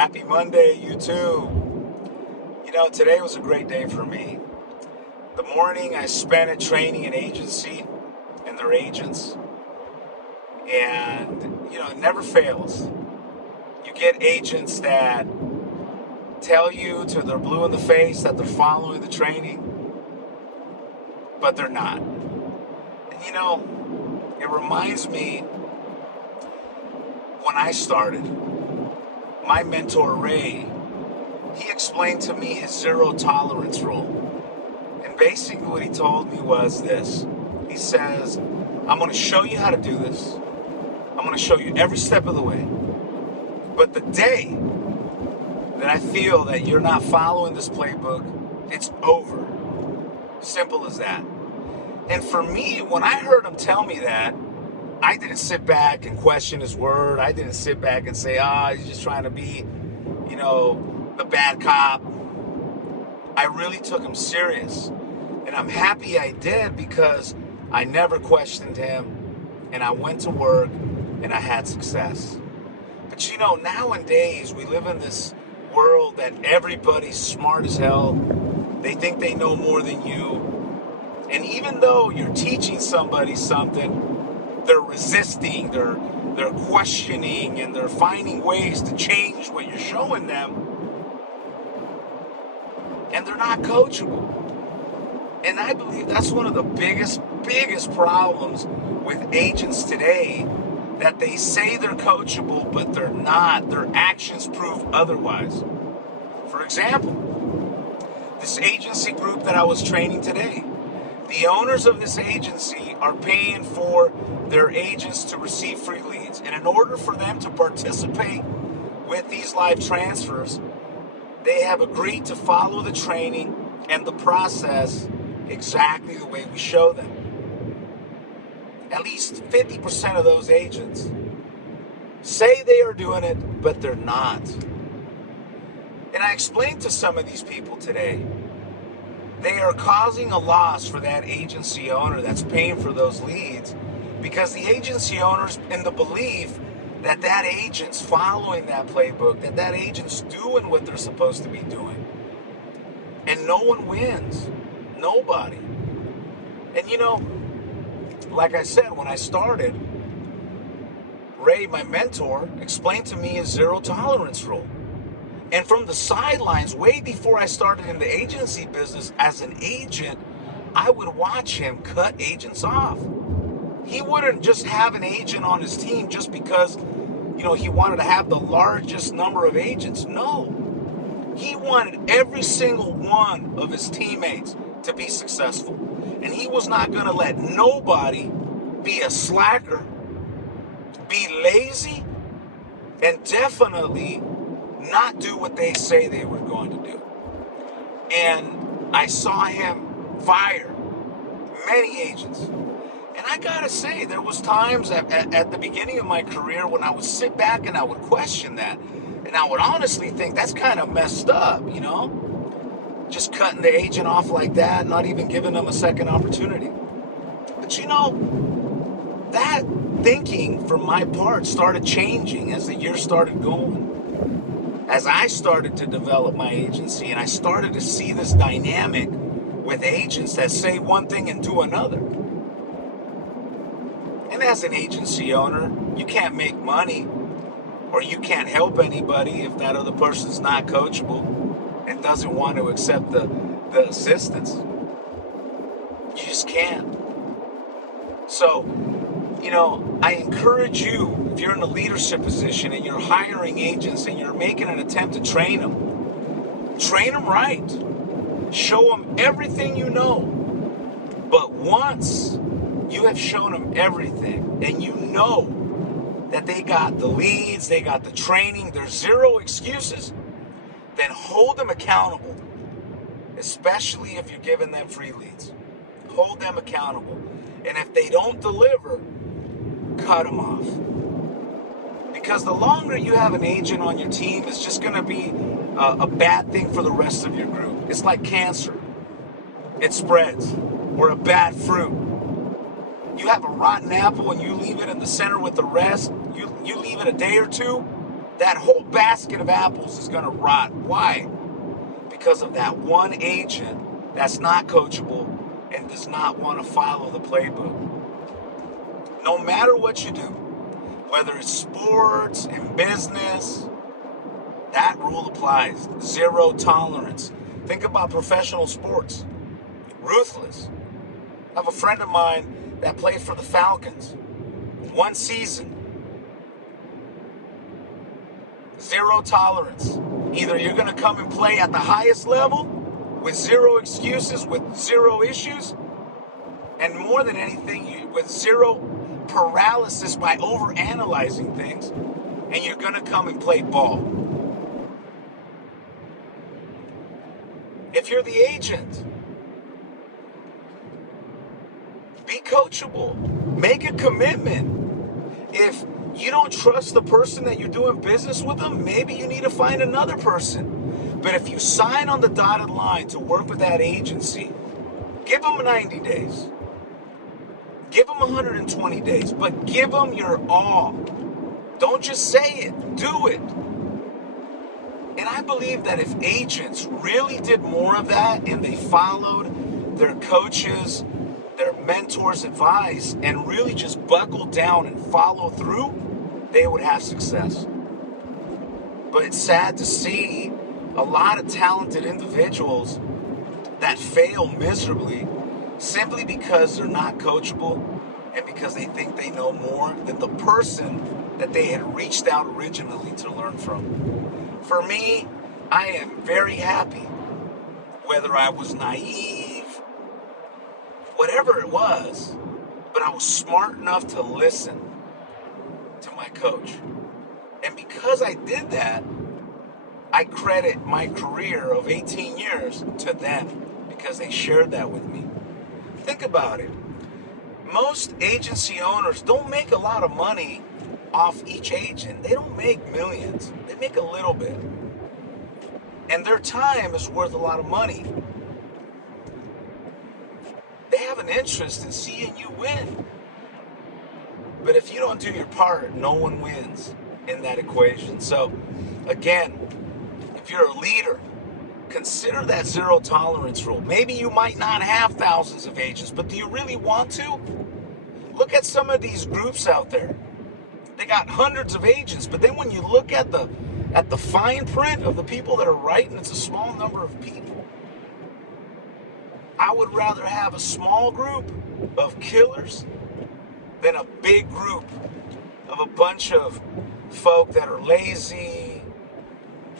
Happy Monday, you too. You know, today was a great day for me. The morning I spent it training an agency and their agents, and it never fails. You get agents that tell you till they're blue in the face that they're following the training, but they're not. And it reminds me when I started. My mentor, Ray, he explained to me his zero tolerance rule. And basically what he told me was this. He says, I'm going to show you how to do this. I'm going to show you every step of the way. But the day that I feel that you're not following this playbook, it's over. Simple as that. And for me, when I heard him tell me that, I didn't sit back and question his word. I didn't sit back and say, he's just trying to be, the bad cop. I really took him serious. And I'm happy I did because I never questioned him. And I went to work and I had success. But nowadays we live in this world that everybody's smart as hell. They think they know more than you. And even though you're teaching somebody something, they're resisting, they're questioning, and they're finding ways to change what you're showing them. And they're not coachable. And I believe that's one of the biggest problems with agents today, that they say they're coachable, but they're not. Their actions prove otherwise. For example, this agency group that I was training today, the owners of this agency are paying for their agents to receive free leads. And in order for them to participate with these live transfers, they have agreed to follow the training and the process exactly the way we show them. At least 50% of those agents say they are doing it, but they're not. And I explained to some of these people today, they are causing a loss for that agency owner that's paying for those leads, because the agency owner's in the belief that that agent's following that playbook, that agent's doing what they're supposed to be doing. And no one wins. Nobody. And like I said, when I started, Ray, my mentor, explained to me his zero tolerance rule. And from the sidelines, way before I started in the agency business as an agent, I would watch him cut agents off. He wouldn't just have an agent on his team just because, he wanted to have the largest number of agents. No. He wanted every single one of his teammates to be successful. And he was not going to let nobody be a slacker, be lazy, and definitely not do what they say they were going to do. And I saw him fire many agents. And I gotta say, there was times at the beginning of my career when I would sit back and I would question that. And I would honestly think that's kind of messed up, just cutting the agent off like that, not even giving them a second opportunity. But that thinking from my part started changing as the year started going. As I started to develop my agency and I started to see this dynamic with agents that say one thing and do another. And as an agency owner, you can't make money or you can't help anybody if that other person's not coachable and doesn't want to accept the assistance. You just can't. So, I encourage you, if you're in a leadership position and you're hiring agents and you're making an attempt to train them right. Show them everything you know. But once you have shown them everything and you know that they got the leads, they got the training, there's zero excuses, then hold them accountable, especially if you're giving them free leads. Hold them accountable. And if they don't deliver, cut them off. Because the longer you have an agent on your team, it's just going to be a bad thing for the rest of your group. It's like cancer. It spreads. Or a bad fruit. You have a rotten apple and you leave it in the center with the rest, you leave it a day or two, that whole basket of apples is going to rot. Why? Because of that one agent that's not coachable and does not want to follow the playbook. No matter what you do, whether it's sports and business, that rule applies. Zero tolerance. Think about professional sports. Ruthless. I have a friend of mine that played for the Falcons. One season. Zero tolerance. Either you're going to come and play at the highest level with zero excuses, with zero issues, and more than anything, with zero paralysis by overanalyzing things, and you're going to come and play ball. If you're the agent, be coachable. Make a commitment. If you don't trust the person that you're doing business with them, maybe you need to find another person. But if you sign on the dotted line to work with that agency, give them 90 days. Give them 120 days, but give them your all. Don't just say it, do it. And I believe that if agents really did more of that and they followed their coaches, their mentors' advice, and really just buckled down and follow through, they would have success. But it's sad to see a lot of talented individuals that fail miserably simply because they're not coachable and because they think they know more than the person that they had reached out originally to learn from. For me, I am very happy, whether I was naive, whatever it was, but I was smart enough to listen to my coach. And because I did that, I credit my career of 18 years to them because they shared that with me. Think about it. Most agency owners don't make a lot of money off each agent. They don't make millions. They make a little bit. And their time is worth a lot of money. They have an interest in seeing you win. But if you don't do your part, no one wins in that equation. So, again, if you're a leader, consider that zero tolerance rule. Maybe you might not have thousands of agents, but do you really want to? Look at some of these groups out there. They got hundreds of agents, but then when you look at the fine print of the people that are writing, it's a small number of people. I would rather have a small group of killers than a big group of a bunch of folk that are lazy,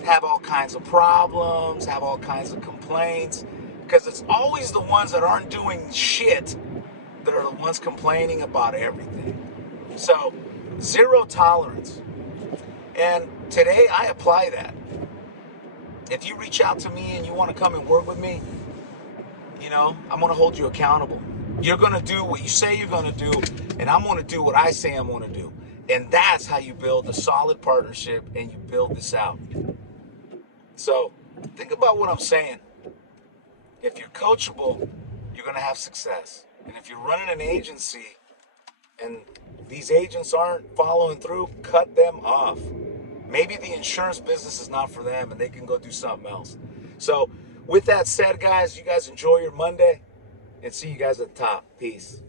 have all kinds of problems, have all kinds of complaints, because it's always the ones that aren't doing shit that are the ones complaining about everything. So, zero tolerance. And today I apply that. If you reach out to me and you want to come and work with me, I'm going to hold you accountable. You're going to do what you say you're going to do, and I'm going to do what I say I'm going to do. And that's how you build a solid partnership and you build this out. So, think about what I'm saying. If you're coachable, you're going to have success. And if you're running an agency and these agents aren't following through, cut them off. Maybe the insurance business is not for them and they can go do something else. So, with that said, guys, you guys enjoy your Monday and see you guys at the top. Peace.